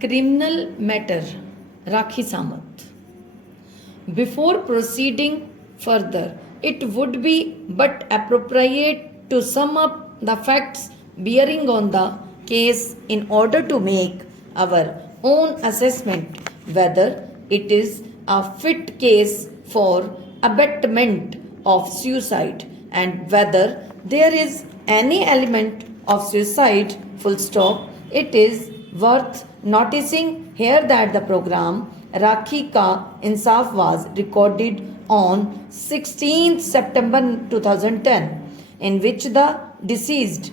Criminal matter, Rakhi Samant. Before proceeding further, it would be but appropriate to sum up the facts bearing on the case in order to make our own assessment whether it is a fit case for abetment of suicide and whether there is any element of suicide full stop. It is worth noticing here that the program Rakhi Ka Insaf was recorded on 16th September 2010, in which the deceased,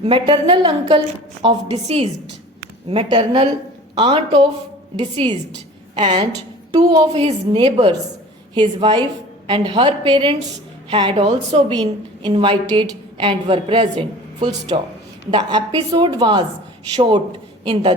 maternal uncle of deceased, maternal aunt of deceased, and two of his neighbors, his wife and her parents, had also been invited and were present. Full stop. The episode was shot in the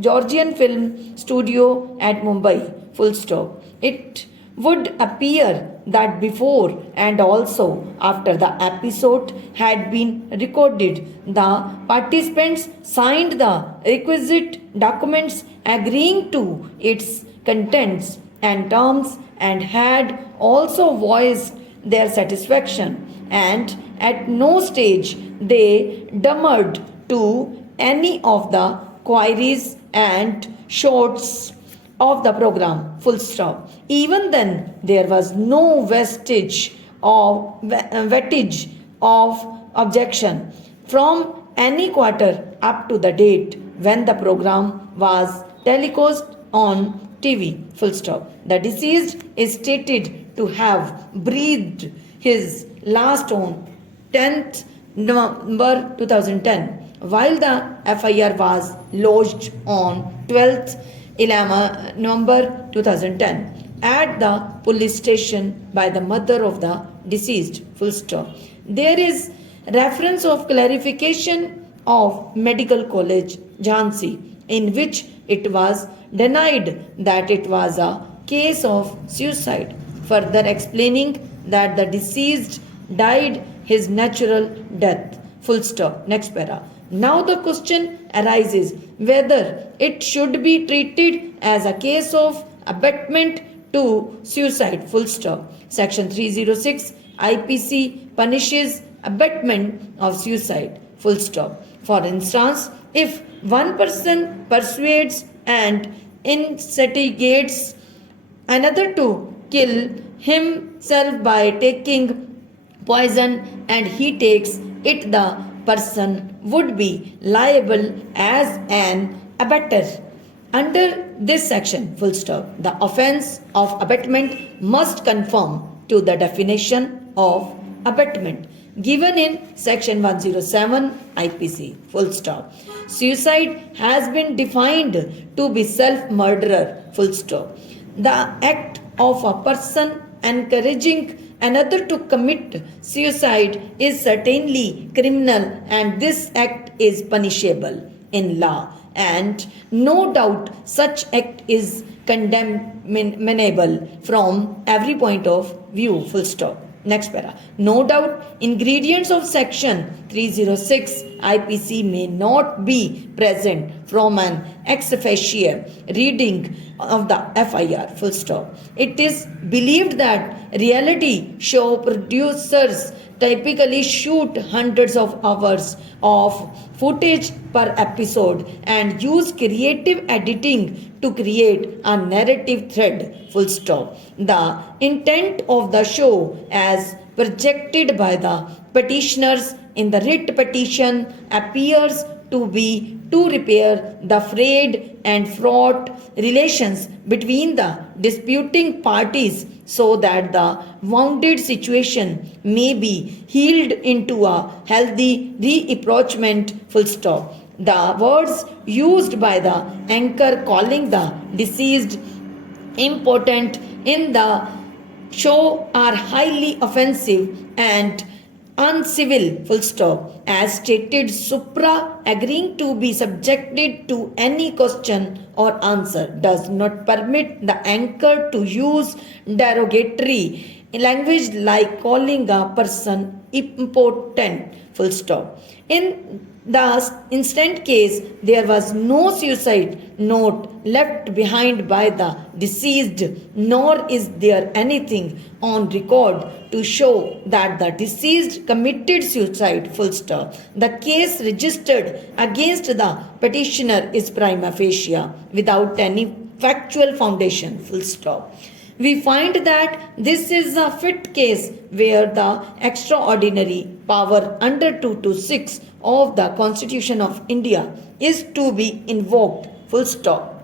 Georgian Film Studio at Mumbai. Full stop. It would appear that before and also after the episode had been recorded, the participants signed the requisite documents agreeing to its contents and terms and had also voiced their satisfaction, and at no stage they demurred to any of the queries and shorts of the program. Full stop. Even then, there was no vestige of objection from any quarter up to the date when the program was telecast on TV. Full stop. The deceased is stated to have breathed his last on 10th November 2010, while the FIR was lodged on 12th November 2010 at the police station by the mother of the deceased. Full stop. There is reference of clarification of Medical College Jhansi, in which it was denied that it was a case of suicide, further explaining that the deceased died his natural death. Full stop. Next para. Now the question arises whether it should be treated as a case of abetment to suicide. Full stop. Section 306 IPC punishes abetment of suicide. Full stop. For instance, if one person persuades and instigates another to kill himself by taking poison and he takes it, the person would be liable as an abettor. Under this section, full stop, the offence of abetment must conform to the definition of abetment given in section 107 IPC. Full stop. Suicide has been defined to be self-murderer. Full stop. The act of a person encouraging another to commit suicide is certainly criminal, and this act is punishable in law, and no doubt such act is condemnable from every point of view. Full stop. Next para. No doubt ingredients of section 306 IPC may not be present from an ex officio reading of the FIR. Full stop. It is believed that reality show producers typically shoot hundreds of hours of footage per episode and use creative editing to create a narrative thread. Full stop. The intent of the show as projected by the petitioners in the writ petition appears to be to repair the frayed and fraught relations between the disputing parties so that the wounded situation may be healed into a healthy reapproachment. Full stop. The words used by the anchor calling the deceased important in the show are highly offensive and uncivil. Full stop. As stated supra, agreeing to be subjected to any question or answer does not permit the anchor to use derogatory language like calling a person impotent. Full stop. In The instant case, there was no suicide note left behind by the deceased, nor is there anything on record to show that the deceased committed suicide. Full stop. The case registered against the petitioner is prima facie without any factual foundation. Full stop. We find that this is a fit case where the extraordinary power under 226 of the Constitution of India is to be invoked. Full stop.